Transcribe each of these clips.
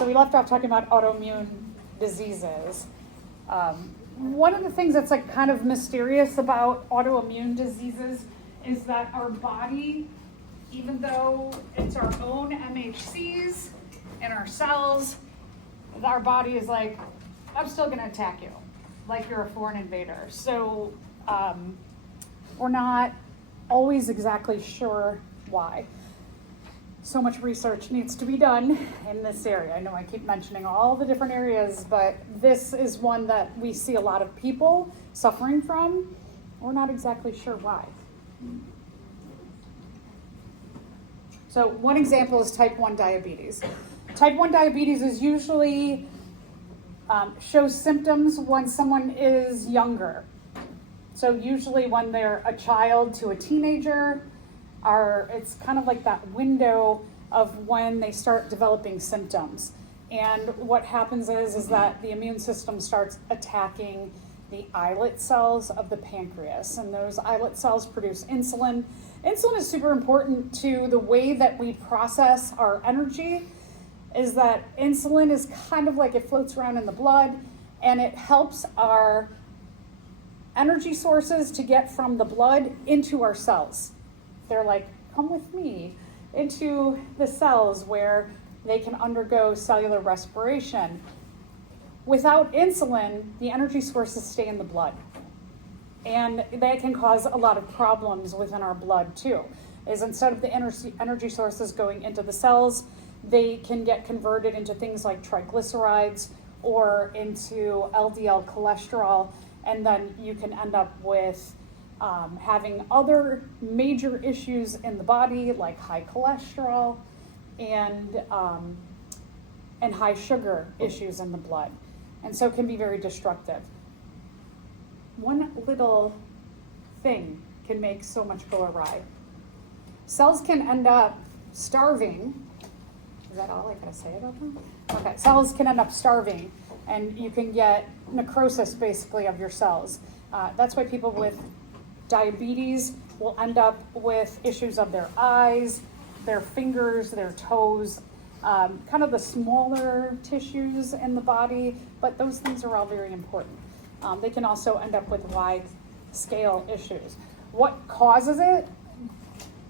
So we left off talking about autoimmune diseases. One of the things that's like kind of mysterious about autoimmune diseases is that our body, even though it's our own MHCs and our cells, our body is like, I'm still going to attack you, like you're a foreign invader. So we're not always exactly sure why. So much research needs to be done in this area. I know I keep mentioning all the different areas, but this is one that we see a lot of people suffering from. We're not exactly sure why. So one example is type 1 diabetes. Type 1 diabetes is usually shows symptoms when someone is younger. So usually when they're a child to a teenager, it's kind of like that window of when they start developing symptoms. And what happens is that the immune system starts attacking the islet cells of the pancreas. And those islet cells produce insulin. Insulin is super important to the way that we process our energy, is that insulin is kind of like it floats around in the blood, and it helps our energy sources to get from the blood into our cells. They're like, come with me into the cells where they can undergo cellular respiration. Without insulin, the energy sources stay in the blood. And that can cause a lot of problems within our blood too. Is instead of the energy sources going into the cells, they can get converted into things like triglycerides or into LDL cholesterol, and then you can end up with having other major issues in the body like high cholesterol and high sugar issues in the blood. And so it can be very destructive. One little thing can make so much go awry. Cells can end up starving. Is that all I gotta say about that? Okay, cells can end up starving, and you can get necrosis basically of your cells. That's why people with diabetes will end up with issues of their eyes, their fingers, their toes, kind of the smaller tissues in the body, but those things are all very important. They can also end up with wide scale issues. What causes it?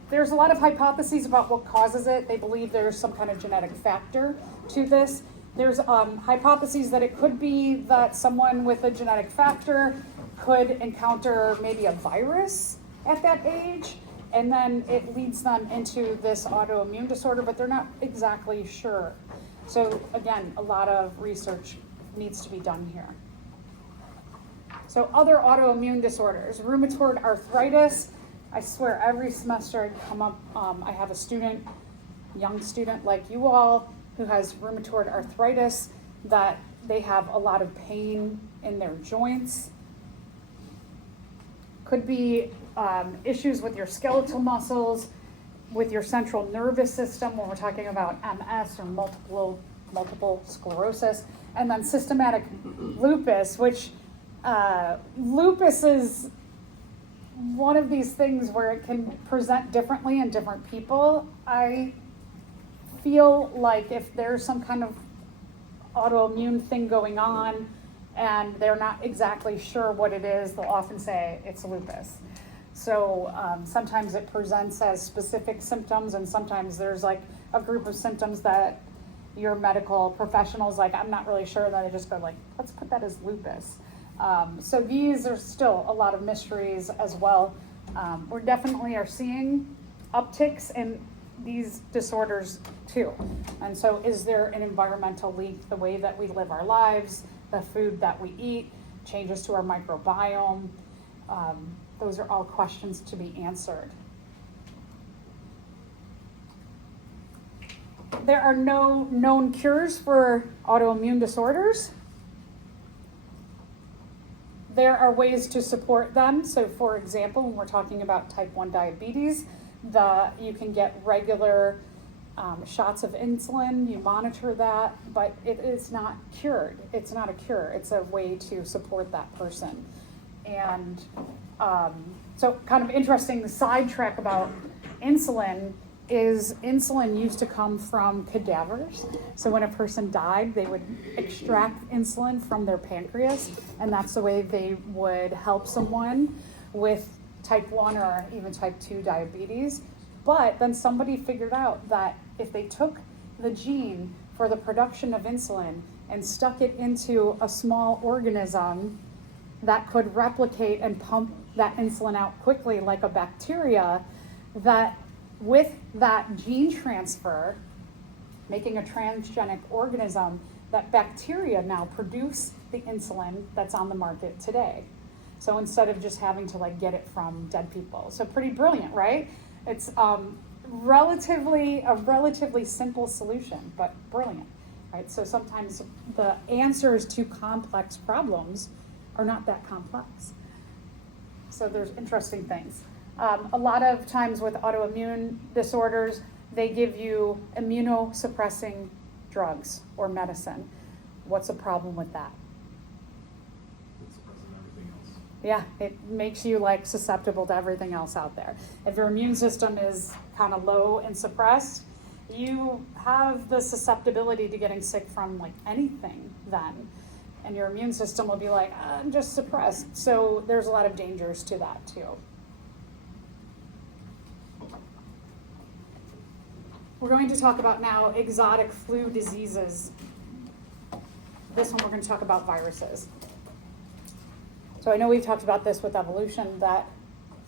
There's a lot of hypotheses about what causes it. They believe there's some kind of genetic factor to this. There's hypotheses that it could be that someone with a genetic factor could encounter maybe a virus at that age, and then it leads them into this autoimmune disorder, but they're not exactly sure. So again, a lot of research needs to be done here. So other autoimmune disorders, rheumatoid arthritis. I swear every semester I come up, I have a student, young student like you all, who has rheumatoid arthritis, that they have a lot of pain in their joints. Could be issues with your skeletal muscles, with your central nervous system when we're talking about MS or multiple sclerosis, and then systematic lupus, which lupus is one of these things where it can present differently in different people. I feel like if there's some kind of autoimmune thing going on and they're not exactly sure what it is, they'll often say it's lupus. So sometimes it presents as specific symptoms, and sometimes there's like a group of symptoms that your medical professional's like, I'm not really sure, and then they just go like, let's put that as lupus. So these are still a lot of mysteries as well. We definitely are seeing upticks in these disorders too. And so is there an environmental leak, the way that we live our lives, the food that we eat, changes to our microbiome? Those are all questions to be answered. There are no known cures for autoimmune disorders. There are ways to support them. So for example, when we're talking about type 1 diabetes, you can get regular shots of insulin, you monitor that, but it is not cured. It's not a cure. It's a way to support that person. And so kind of interesting sidetrack about insulin is insulin used to come from cadavers. So when a person died, they would extract insulin from their pancreas, and that's the way they would help someone with type 1 or even type 2 diabetes. But then somebody figured out that if they took the gene for the production of insulin and stuck it into a small organism that could replicate and pump that insulin out quickly like a bacteria, that with that gene transfer, making a transgenic organism, that bacteria now produce the insulin that's on the market today. So instead of just having to like get it from dead people. So pretty brilliant, right? It's a relatively simple solution, but brilliant, right? So sometimes the answers to complex problems are not that complex. So there's interesting things. A lot of times with autoimmune disorders, they give you immunosuppressing drugs or medicine. What's the problem with that? It's suppressing everything else. Yeah, it makes you like susceptible to everything else out there. If your immune system is kind of low and suppressed, you have the susceptibility to getting sick from like anything then. And your immune system will be like, I'm just suppressed. So there's a lot of dangers to that too. We're going to talk about now exotic flu diseases. This one we're going to talk about viruses. So I know we've talked about this with evolution, that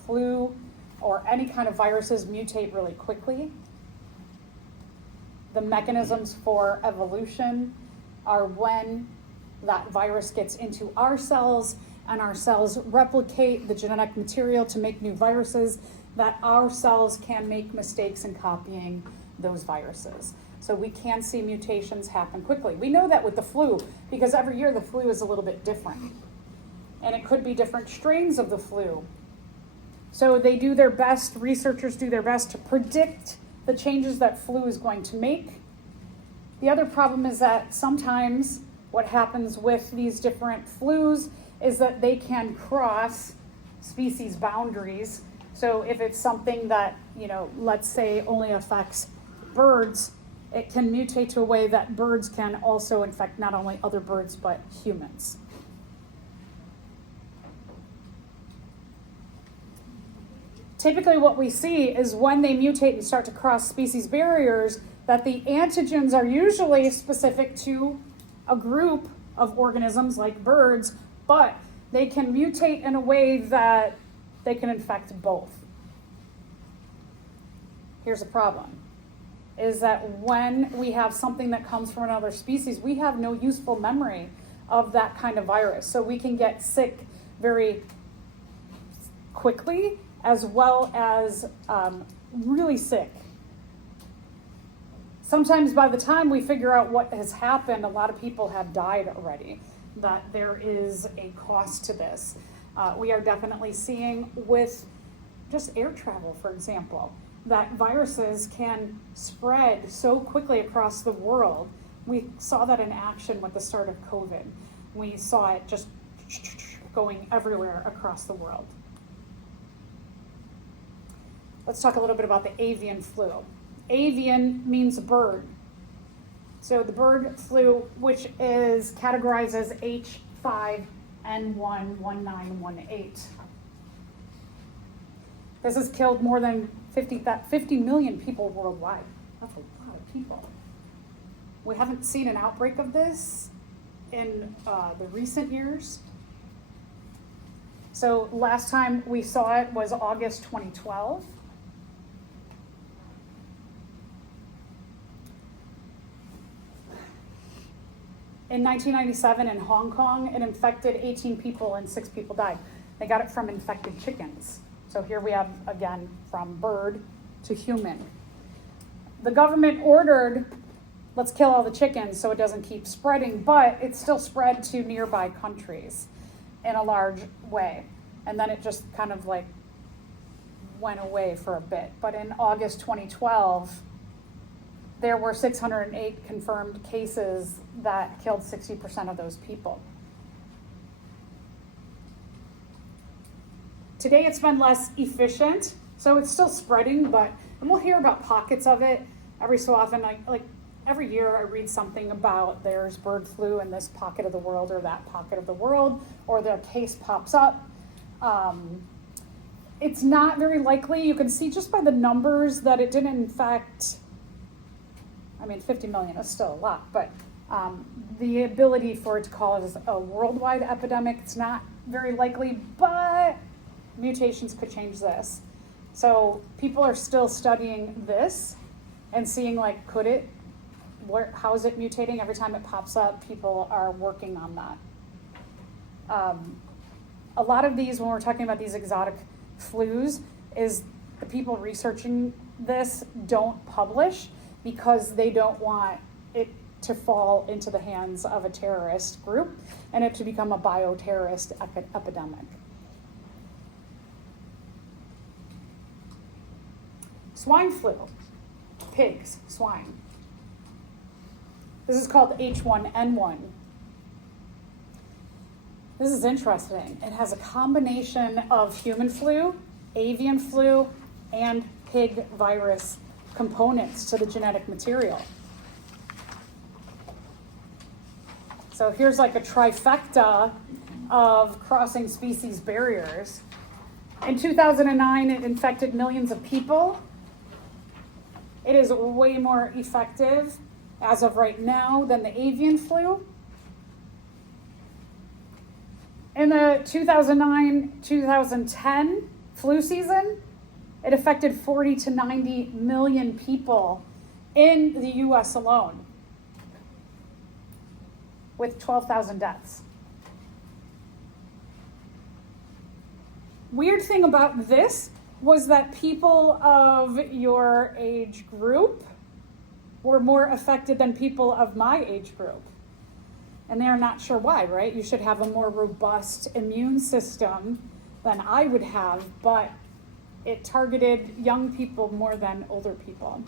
flu or any kind of viruses mutate really quickly. The mechanisms for evolution are when that virus gets into our cells and our cells replicate the genetic material to make new viruses, that our cells can make mistakes in copying those viruses. So we can see mutations happen quickly. We know that with the flu because every year the flu is a little bit different. And it could be different strains of the flu. So they do their best, researchers do their best to predict the changes that flu is going to make. The other problem is that sometimes what happens with these different flus is that they can cross species boundaries. So if it's something that, let's say only affects birds, it can mutate to a way that birds can also infect not only other birds but humans. Typically what we see is when they mutate and start to cross species barriers, that the antigens are usually specific to a group of organisms like birds, but they can mutate in a way that they can infect both. Here's the problem, is that when we have something that comes from another species, we have no useful memory of that kind of virus. So we can get sick very quickly as well as really sick. Sometimes by the time we figure out what has happened, a lot of people have died already, that there is a cost to this. We are definitely seeing with just air travel, for example, that viruses can spread so quickly across the world. We saw that in action with the start of COVID. We saw it just going everywhere across the world. Let's talk a little bit about the avian flu. Avian means bird. So the bird flu, which is categorized as H5N11918. This has killed more than 50 million people worldwide. That's a lot of people. We haven't seen an outbreak of this in the recent years. So last time we saw it was August 2012. In 1997 in Hong Kong, it infected 18 people and 6 people died. They got it from infected chickens. So here we have, again, from bird to human. The government ordered, let's kill all the chickens so it doesn't keep spreading, but it still spread to nearby countries in a large way. And then it just kind of like went away for a bit. But in August 2012, there were 608 confirmed cases that killed 60% of those people. Today it's been less efficient, so it's still spreading, but And we'll hear about pockets of it every so often. Like every year I read something about there's bird flu in this pocket of the world or that pocket of the world, or their case pops up. It's not very likely. You can see just by the numbers that it didn't infect, 50 million is still a lot, but the ability for it to cause a worldwide epidemic, it's not very likely, but mutations could change this. So people are still studying this and seeing how is it mutating every time it pops up. People are working on that. A lot of these, when we're talking about these exotic flus, is the people researching this don't publish because they don't want it to fall into the hands of a terrorist group and it to become a bioterrorist epidemic. Swine flu, pigs, swine. This is called H1N1. This is interesting. It has a combination of human flu, avian flu, and pig virus components to the genetic material. So here's like a trifecta of crossing species barriers. In 2009, it infected millions of people. It is way more effective as of right now than the avian flu. In the 2009-2010 flu season, it affected 40 to 90 million people in the US alone, with 12,000 deaths. Weird thing about this was that people of your age group were more affected than people of my age group. And they're not sure why, right? You should have a more robust immune system than I would have, but it targeted young people more than older people.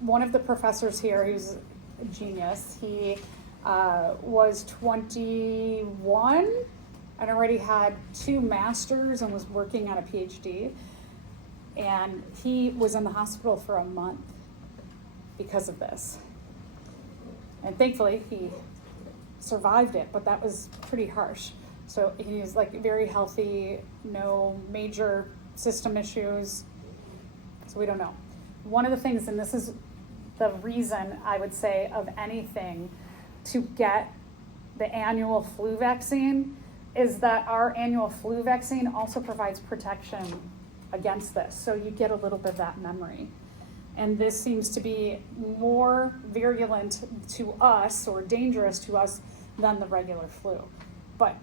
One of the professors here, who's a genius, he was 21 and already had 2 masters and was working on a PhD. And he was in the hospital for a month because of this. And thankfully he survived it, but that was pretty harsh. So he's very healthy, no major system issues. So we don't know. One of the things, and this is the reason I would say of anything to get the annual flu vaccine, is that our annual flu vaccine also provides protection against this. So you get a little bit of that memory. And this seems to be more virulent to us or dangerous to us than the regular flu. But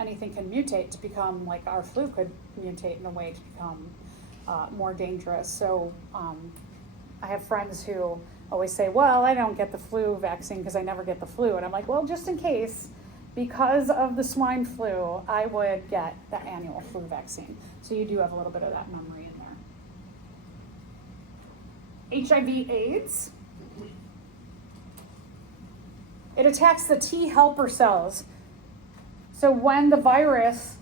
anything can mutate to become, like our flu could mutate in a way to become more dangerous. So I have friends who always say, well, I don't get the flu vaccine because I never get the flu. And I'm like, well, just in case, because of the swine flu, I would get the annual flu vaccine. So you do have a little bit of that memory in there. HIV/AIDS. It attacks the T helper cells. So when the virus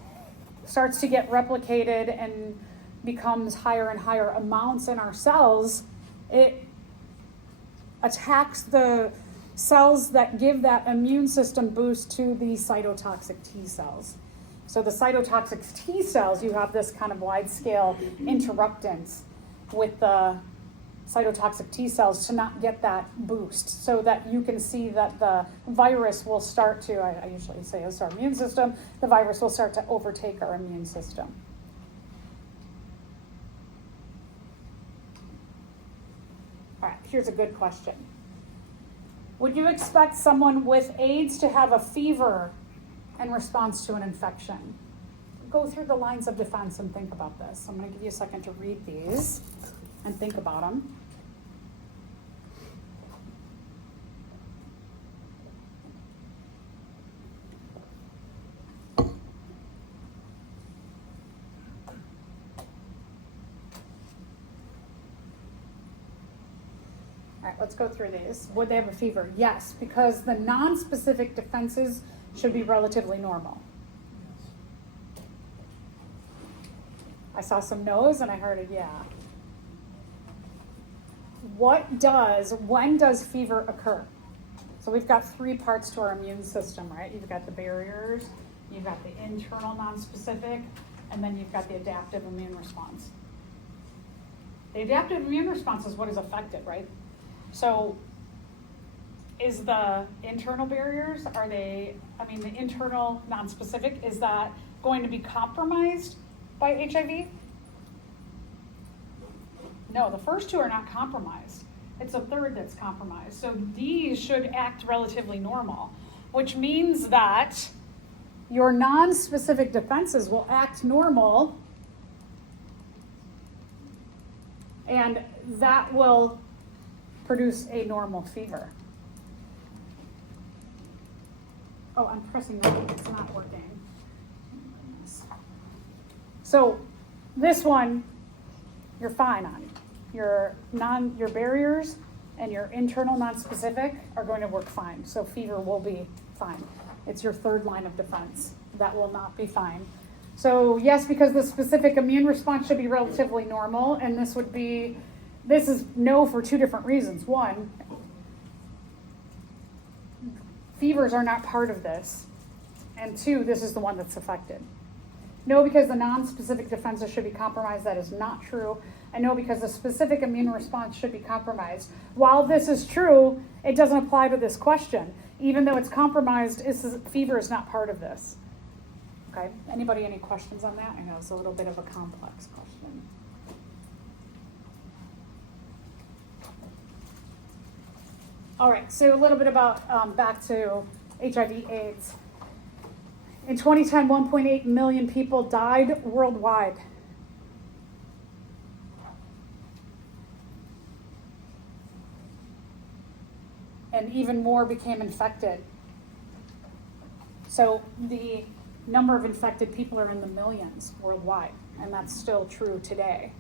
starts to get replicated and becomes higher and higher amounts in our cells, it attacks the cells that give that immune system boost to the cytotoxic T cells. So the cytotoxic T cells, you have this kind of wide-scale interruptance with the cytotoxic T cells to not get that boost, so that you can see that the virus will start to, I usually say it's our immune system, the virus will start to overtake our immune system. All right, here's a good question. Would you expect someone with AIDS to have a fever in response to an infection? Go through the lines of defense and think about this. I'm going to give you a second to read these and think about them. All right, let's go through these. Would they have a fever? Yes, because the non-specific defenses should be relatively normal. I saw some no's and I heard a yeah. when does fever occur? So we've got three parts to our immune system, right? You've got the barriers, you've got the internal nonspecific, and then you've got the adaptive immune response. The adaptive immune response is what is affected, right? So is the internal barriers, the internal nonspecific, is that going to be compromised by HIV? No, the first two are not compromised. It's a third that's compromised. So these should act relatively normal, which means that your non-specific defenses will act normal, and that will produce a normal fever. Oh, I'm pressing right, it's not working. So this one, you're fine on. Your barriers and your internal nonspecific are going to work fine. So fever will be fine. It's your third line of defense. That will not be fine. So yes, because the specific immune response should be relatively normal, and this is no for two different reasons. One, fevers are not part of this. And two, this is the one that's affected. No, because the non-specific defenses should be compromised. That is not true. And no, because the specific immune response should be compromised. While this is true, it doesn't apply to this question. Even though it's compromised, fever is not part of this. Okay, anybody any questions on that? I know it's a little bit of a complex question. All right, so a little bit about back to HIV/AIDS. In 2010, 1.8 million people died worldwide. And even more became infected. So the number of infected people are in the millions worldwide, and that's still true today.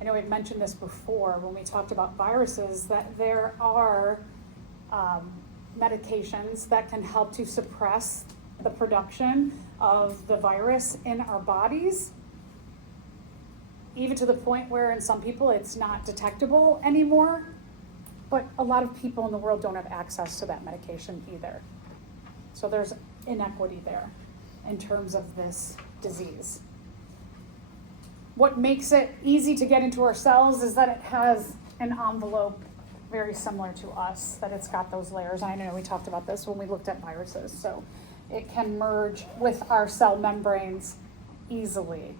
I know we've mentioned this before when we talked about viruses, that there are medications that can help to suppress the production of the virus in our bodies, even to the point where in some people it's not detectable anymore. But a lot of people in the world don't have access to that medication either. So there's inequity there in terms of this disease. What makes it easy to get into our cells is that it has an envelope very similar to us, that it's got those layers. I know we talked about this when we looked at viruses. So it can merge with our cell membranes easily.